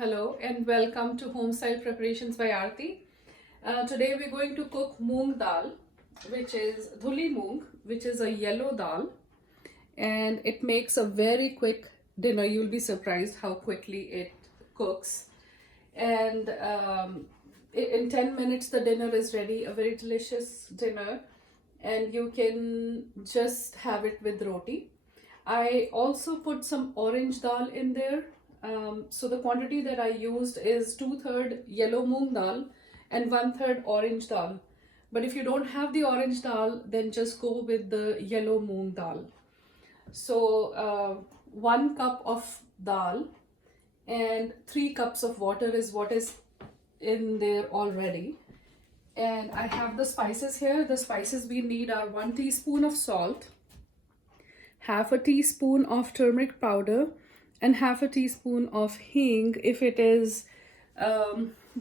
Hello and welcome to Home Style Preparations by Aarti. Today we're going to cook Moong Dal, which is Dhuli Moong, which is a yellow dal, and it makes a very quick dinner. You'll be surprised how quickly it cooks. And in 10 minutes the dinner is ready, a very delicious dinner, and you can just have it with roti. I also put some orange dal in there. So the quantity that I used is 2/3 yellow moong dal and 1/3 orange dal. But if you don't have the orange dal, then just go with the yellow moong dal. So 1 cup of dal and 3 cups of water is what is in there already. And I have the spices here. The spices we need are 1 teaspoon of salt, half a teaspoon of turmeric powder, and half a teaspoon of hing, if it is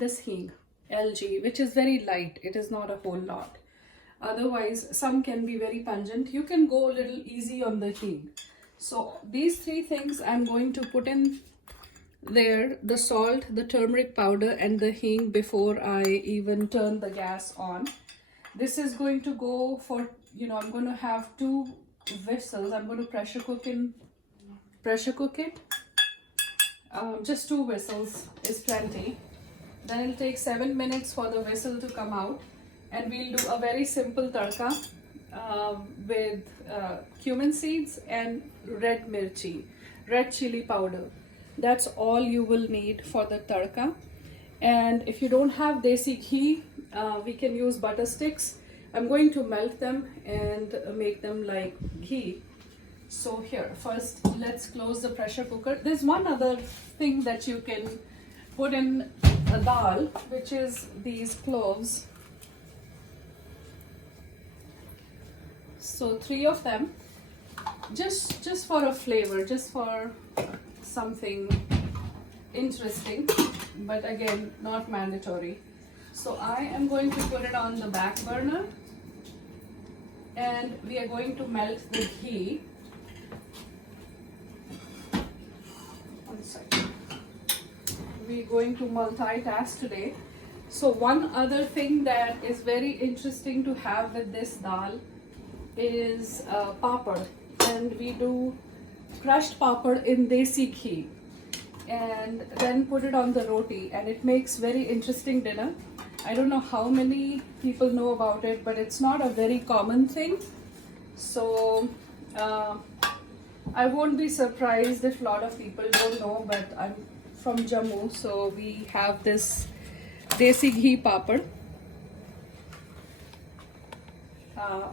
this hing, LG, which is very light. It is not a whole lot. Otherwise, some can be very pungent. You can go a little easy on the hing. So these 3 things I'm going to put in there, the salt, the turmeric powder, and the hing before I even turn the gas on. This is going to go for, I'm going to have 2 whistles. I'm going to pressure cook it. Just 2 whistles is plenty. Then it'll take 7 minutes for the whistle to come out, and we'll do a very simple tadka with cumin seeds and red chilli powder. That's all you will need for the tadka. And if you don't have desi ghee, we can use butter sticks. I'm going to melt them and make them like ghee. So here, first let's close the pressure cooker. There's one other thing that you can put in a dal, which is these cloves. So 3 of them, just for a flavor, just for something interesting, but again, not mandatory. So I am going to put it on the back burner, and we are going to melt the ghee. We're going to multitask today. So one other thing that is very interesting to have with this dal is papad, and we do crushed papad in desi ghee and then put it on the roti, and it makes very interesting dinner. I don't know how many people know about it, but it's not a very common thing. So I won't be surprised if a lot of people don't know, but I'm from Jammu, so we have this desi ghee papad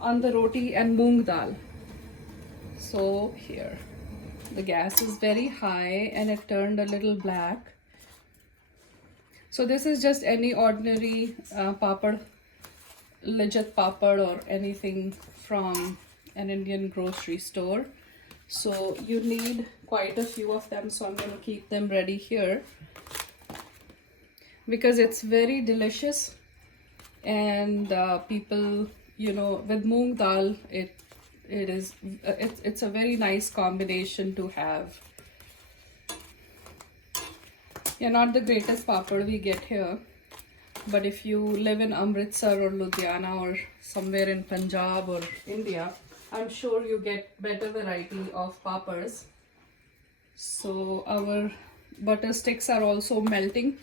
on the roti and moong dal. So here, the gas is very high and it turned a little black. So this is just any ordinary papad, legit papad, or anything from an Indian grocery store. So you need quite a few of them, so I'm going to keep them ready here because it's very delicious. And people, with moong dal, it's a very nice combination to have. Yeah, not the greatest papad we get here, but if you live in Amritsar or Ludhiana or somewhere in Punjab or India, I'm sure you get better variety of papads. So our butter sticks are also melting.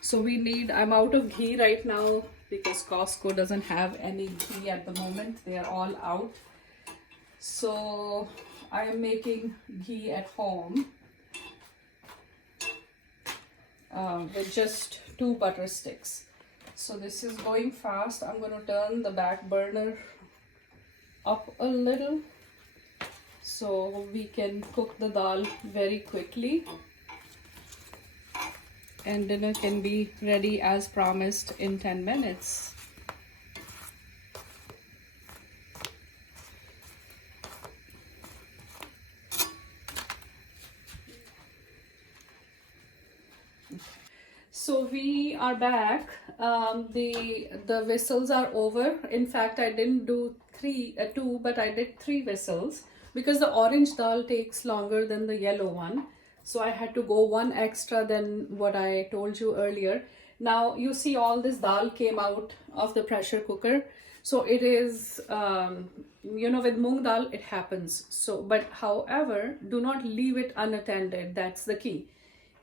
So I'm out of ghee right now because Costco doesn't have any ghee at the moment. They are all out. So I am making ghee at home with just 2 butter sticks. So this is going fast. I'm going to turn the back burner up a little so we can cook the dal very quickly, and dinner can be ready as promised in 10 minutes. So we are back. The whistles are over. In fact, I didn't do 2, but I did 3 whistles because the orange dal takes longer than the yellow one. so I had to go one extra than what I told you earlier. Now you see all this dal came out of the pressure cooker. So it is, with moong dal, it happens. So, but however, do not leave it unattended. That's the key.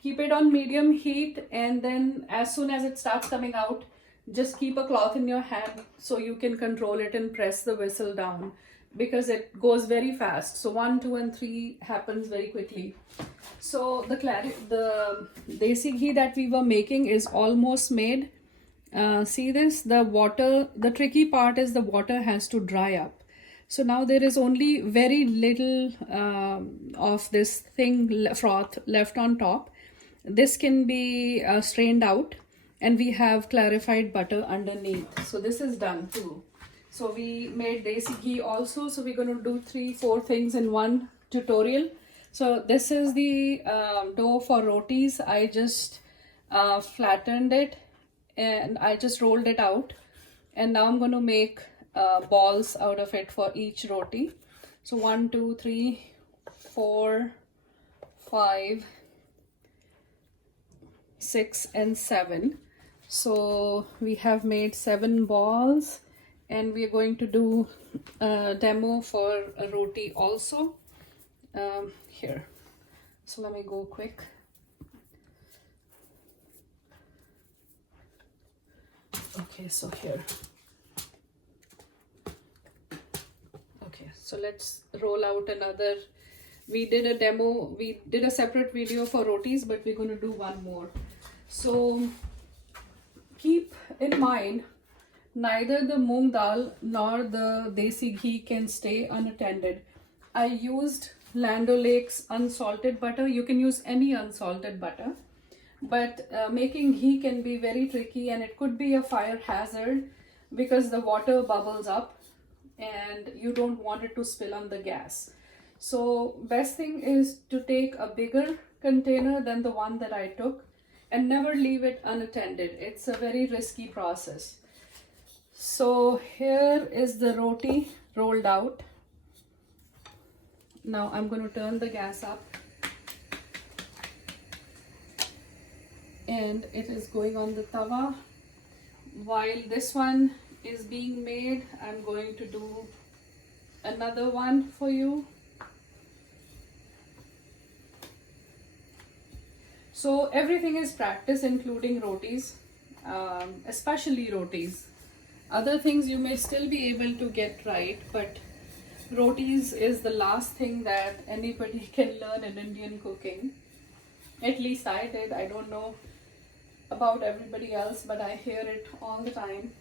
Keep it on medium heat, and then as soon as it starts coming out, just keep a cloth in your hand so you can control it and press the whistle down, because it goes very fast. So 1, 2, and 3 happens very quickly. So the desi ghee that we were making is almost made. See this? The tricky part is the water has to dry up. So now there is only very little of this froth left on top. This can be strained out, and we have clarified butter underneath. So this is done too. So we made desi ghee also. So we're going to do 3-4 things in one tutorial. So this is the dough for rotis. I just flattened it and I just rolled it out, and now I'm going to make balls out of it for each roti. So 1, 2, 3, 4, 5, 6, and 7. So we have made 7 balls, and we're going to do a demo for a roti also. Here, so let me go quick. Okay, so here. Okay, so let's roll out another. We did a demo, we did a separate video for rotis, but we're going to do one more. So keep in mind, neither the moong dal nor the desi ghee can stay unattended. I used Land O'Lakes unsalted butter. You can use any unsalted butter, but making ghee can be very tricky, and it could be a fire hazard because the water bubbles up and you don't want it to spill on the gas. So best thing is to take a bigger container than the one that I took, and never leave it unattended. It's a very risky process. So here is the roti rolled out. Now I'm going to turn the gas up, and it is going on the tawa. While this one is being made, I'm going to do another one for you. So everything is practice, including rotis, especially rotis. Other things you may still be able to get right, but rotis is the last thing that anybody can learn in Indian cooking. At least I did. I don't know about everybody else, but I hear it all the time.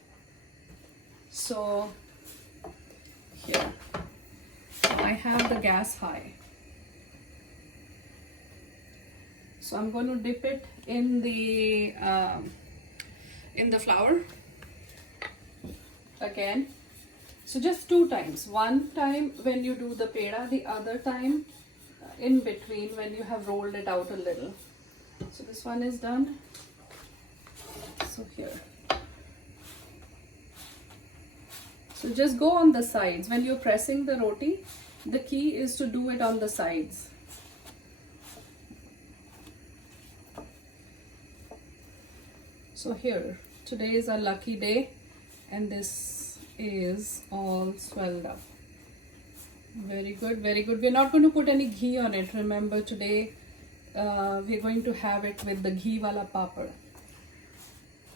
So here, I have the gas high. So I'm going to dip it in the flour again. So just 2 times. One time when you do the peda, the other time in between when you have rolled it out a little. So this one is done. So here. So just go on the sides. When you're pressing the roti, the key is to do it on the sides. So here, today is a lucky day, and this is all swelled up. Very good, very good. We're not going to put any ghee on it. Remember, today we're going to have it with the ghee wala papad.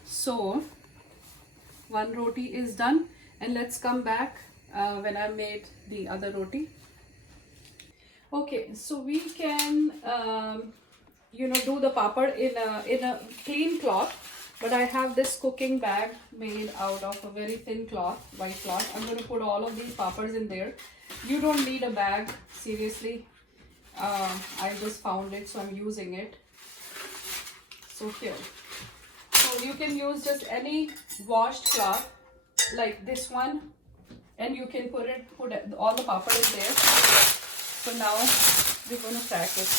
So one roti is done, and let's come back when I made the other roti. Okay, so we can do the papad in a clean cloth. But I have this cooking bag made out of a very thin cloth, white cloth. I'm going to put all of these papads in there. You don't need a bag, seriously. I just found it, so I'm using it. So here. So you can use just any washed cloth like this one, and you can put all the papad in there. So now we're going to crack it.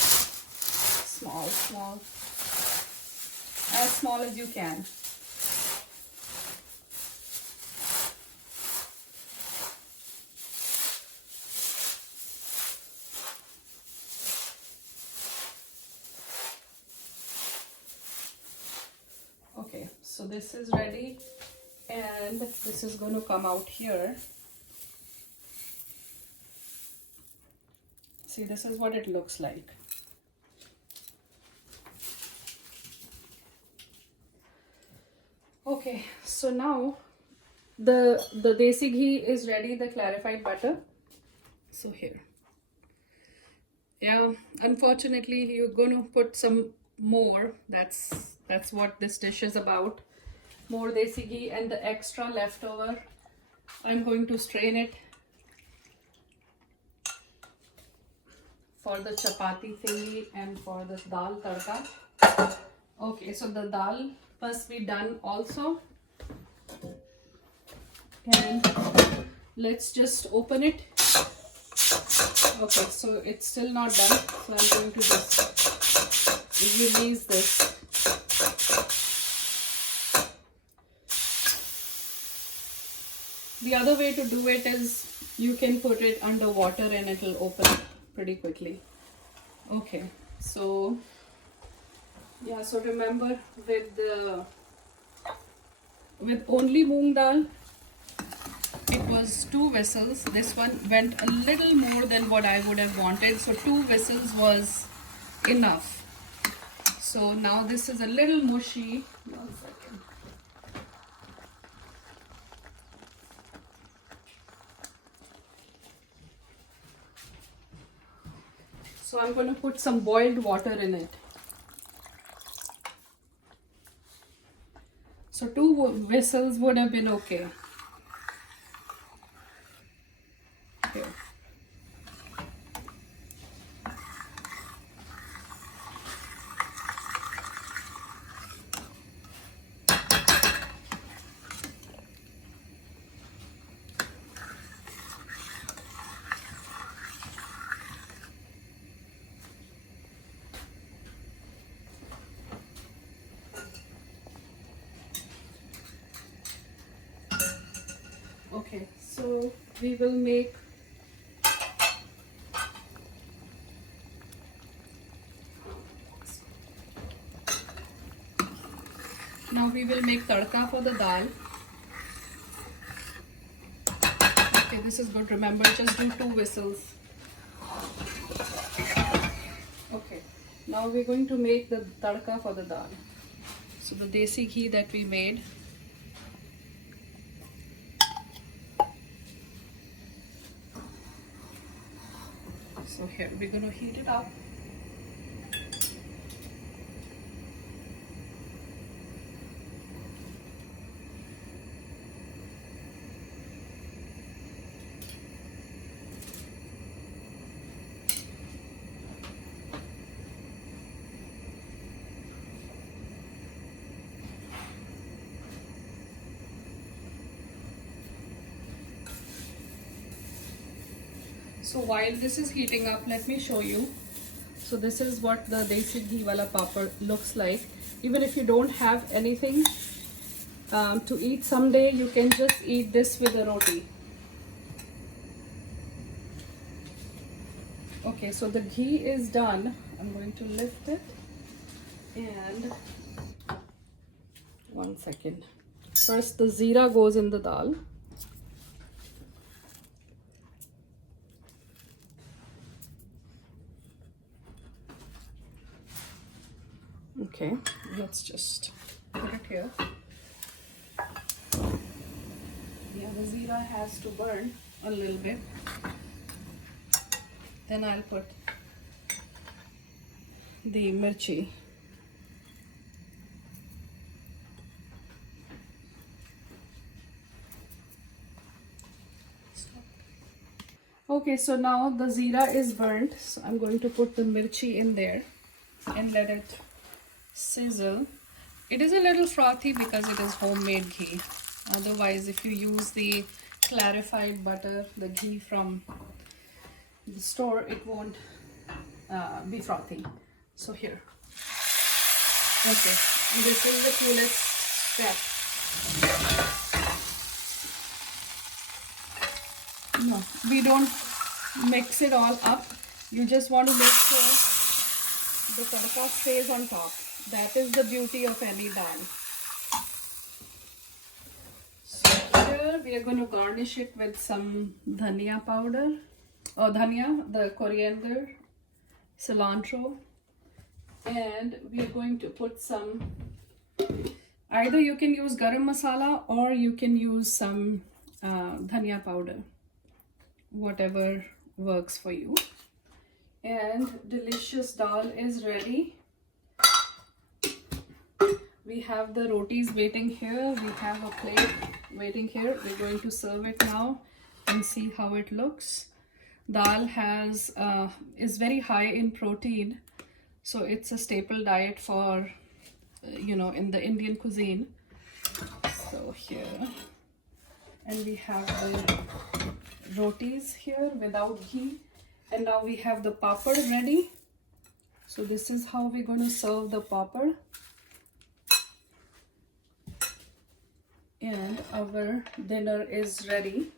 Small. As small as you can. so this is ready, and this is going to come out here. See, this is what it looks like. Okay, so now the desi ghee is ready, the clarified butter. So here, yeah, unfortunately you're going to put some more. That's what this dish is about. More desi ghee, and the extra leftover, I'm going to strain it for the chapati thingy and for the dal tadka. Okay, so the dal must be done also, and let's just open it. Okay, so it's still not done, so I'm going to just release this. The other way to do it is you can put it under water and it will open pretty quickly. Okay, so yeah, so remember with only moong dal, it was 2 whistles. This one went a little more than what I would have wanted, so 2 whistles was enough. So now this is a little mushy. 1 second. So I'm going to put some boiled water in it. So 2 whistles would have been okay. Here. Okay, so we will make tadka for the dal. Okay, this is good. Remember, just do 2 whistles. Okay, now we're going to make the tadka for the dal. So the desi ghee that we made. So here, we're going to heat it up. So while this is heating up, let me show you. So this is what the desi ghee wala papad looks like. Even if you don't have anything to eat someday, you can just eat this with a roti. Okay, so the ghee is done. I'm going to lift it, and 1 second. First the zeera goes in the dal. Okay, let's just put it here. Yeah, the zeera has to burn a little bit. Then I'll put the mirchi. Okay, so now the zeera is burnt. So I'm going to put the mirchi in there and let it sizzle. It is a little frothy because it is homemade ghee. Otherwise, if you use the clarified butter, the ghee from the store, it won't be frothy. So here. Okay, this is the coolest step. No, we don't mix it all up. You just want to make sure the tadka stays on top. That is the beauty of any dal. here we are going to garnish it with some dhania powder, or dhania, the coriander, cilantro, and we are going to put some, either you can use garam masala or you can use some dhania powder, whatever works for you. And delicious dal is ready. We have the rotis waiting here. We have a plate waiting here. We're going to serve it now and see how it looks. Dal is very high in protein, so it's a staple diet for in the Indian cuisine. So here, and we have the rotis here without ghee, and now we have the papad ready. So this is how we're going to serve the papad. And our dinner is ready.